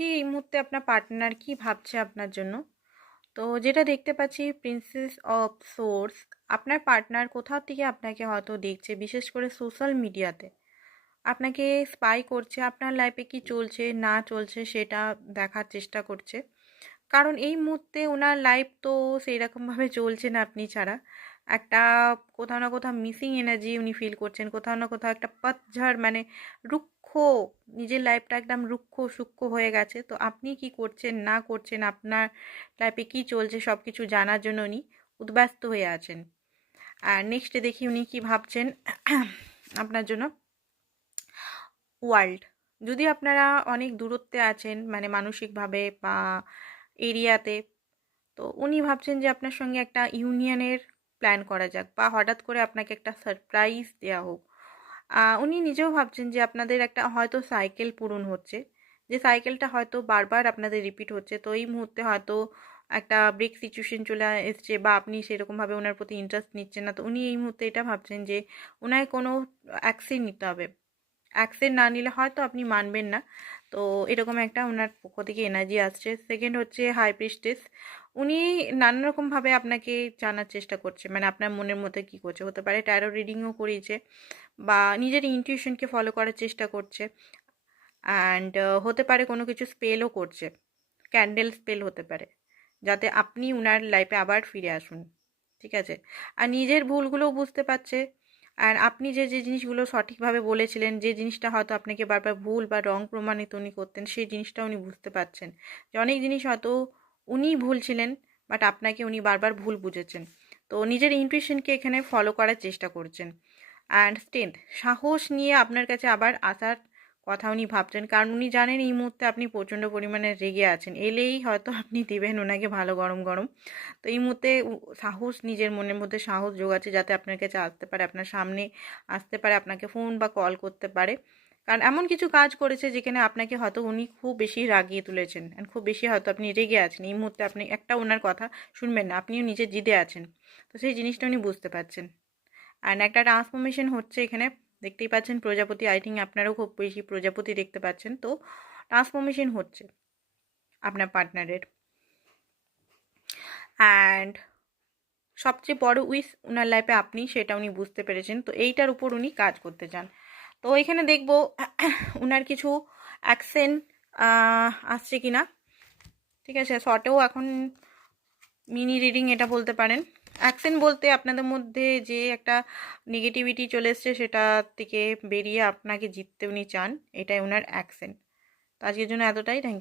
কি এই মুহূর্তে আপনার পার্টনার কি ভাবছে আপনার জন্য? তো যেটা দেখতে পাচ্ছি প্রিন্সেস অফ সোর্স, আপনার পার্টনার কোথাও থেকে আপনাকে হয়তো দেখছে, বিশেষ করে সোশ্যাল মিডিয়াতে আপনাকে স্পাই করছে, আপনার লাইফে কি চলছে না চলছে সেটা দেখার চেষ্টা করছে। কারণ এই মুহূর্তে ওনার লাইফ তো সেই রকমভাবে চলছে না আপনি ছাড়া। একটা কোথাও না কোথাও মিসিং এনার্জি উনি ফিল করছেন, কোথাও না কোথাও একটা পতঝড়, মানে রুক্ষ, নিজের লাইফটা একদম রুক্ষ সূক্ষ্ম হয়ে গেছে। তো আপনি কি করছেন না করছেন, আপনার লাইফে কি চলছে সব কিছু জানার জন্য উনি উদ্ব্যস্ত হয়ে আছেন। আর নেক্সটে দেখি উনি কি ভাবছেন আপনার জন্য। ওয়ার্ল্ড, যদি আপনারা অনেক দূরত্বে আছেন মানে মানসিকভাবে বা এরিয়াতে, তো উনি ভাবছেন যে আপনার সঙ্গে একটা ইউনিয়নের প্ল্যান করা যাক, বা হঠাৎ করে আপনাকে একটা সারপ্রাইজ দেওয়া হোক। উনি নিজেও ভাবছেন যে আপনাদের একটা হয়তো সাইকেল পূরণ হচ্ছে, যে সাইকেলটা হয়তো বারবার আপনাদের রিপিট হচ্ছে। তো এই মুহূর্তে হয়তো একটা ব্রেক সিচুয়েশন চলে এসছে, বা আপনি সেরকমভাবে ওনার প্রতি ইন্টারেস্ট নিচ্ছেন না। তো উনি এই মুহূর্তে এটা ভাবছেন যে ওনায় কোনো অ্যাকশন নিতে হবে, অ্যাকশন না নিলে হয়তো আপনি মানবেন না। তো এরকম একটা ওনার পক্ষ থেকে এনার্জি আসছে। সেকেন্ড হচ্ছে হাই প্রিস্টেস, উনি নানান রকমভাবে আপনাকে জানার চেষ্টা করছে, মানে আপনার মনের মধ্যে কী করছে। হতে পারে ট্যারো রিডিংও করিয়েছে, বা নিজের ইনটিউশনকে ফলো করার চেষ্টা করছে। অ্যান্ড হতে পারে কোনো কিছু স্পেলও করছে, ক্যান্ডেল স্পেল হতে পারে, যাতে আপনি উনার লাইফে আবার ফিরে আসুন। ঠিক আছে? আর নিজের ভুলগুলোও বুঝতে পারছে। আর আপনি যে যে জিনিসগুলো সঠিকভাবে বলেছিলেন, যে জিনিসটা হয়তো আপনাকে বারবার ভুল বা রং প্রমাণিত উনি করতেন, সেই জিনিসটা উনি বুঝতে পারছেন যে অনেক জিনিস হয়তো উনিই ভুল ছিলেন, বাট আপনাকে উনি বারবার ভুল বুঝেছেন। তো নিজের ইনটুইশনকে এখানে ফলো করার চেষ্টা করছেন। অ্যান্ড স্ট্রেংথ, সাহস নিয়ে আপনার কাছে আবার আসার কথা উনি ভাবছেন, কারণ উনি জানেন এই মুহূর্তে আপনি প্রচণ্ড পরিমাণে রেগে আছেন। এলেই হয়তো আপনি দিবেন ওনাকে ভালো গরম গরম। তো এই মুহূর্তে সাহস, নিজের মনের মধ্যে সাহস জোগাচ্ছে যাতে আপনার কাছে আসতে পারে, আপনার সামনে আসতে পারে, আপনাকে ফোন বা কল করতে পারে। কারণ এমন কিছু কাজ করেছে যেখানে আপনাকে হয়তো উনি খুব বেশি রাগিয়ে তুলেছেন, অ্যান্ড খুব বেশি হয়তো আপনি রেগে আছেন। এই মুহূর্তে আপনি একটা ওনার কথা শুনবেন না, আপনিও নিজে জিদে আছেন। তো সেই জিনিসটা উনি বুঝতে পারছেন। অ্যান্ড একটা ট্রান্সফরমেশন হচ্ছে এখানে, দেখতেই পাচ্ছেন প্রজাপতি, আই থিঙ্ক আপনারও খুব বেশি প্রজাপতি দেখতে পাচ্ছেন। তো ট্রান্সফরমেশন হচ্ছে আপনার পার্টনারের। অ্যান্ড সবচেয়ে বড় উইশ ওনার লাইফে আপনি, সেটা উনি বুঝতে পেরেছেন। তো এইটার উপর উনি কাজ করতে চান। তো এখানে দেখব ওনার কিছু অ্যাকশন আসছে কি না। ঠিক আছে, শর্টেও এখন মিনি রিডিং এটা বলতে পারেন। অ্যাকশন বলতে আপনাদের মধ্যে যে একটা নেগেটিভিটি চলে এসছে সেটা থেকে বেরিয়ে আপনাকে জিততে উনি চান, এটাই ওনার অ্যাকশন। তো আজকের জন্য এতটাই, থ্যাংক ইউ।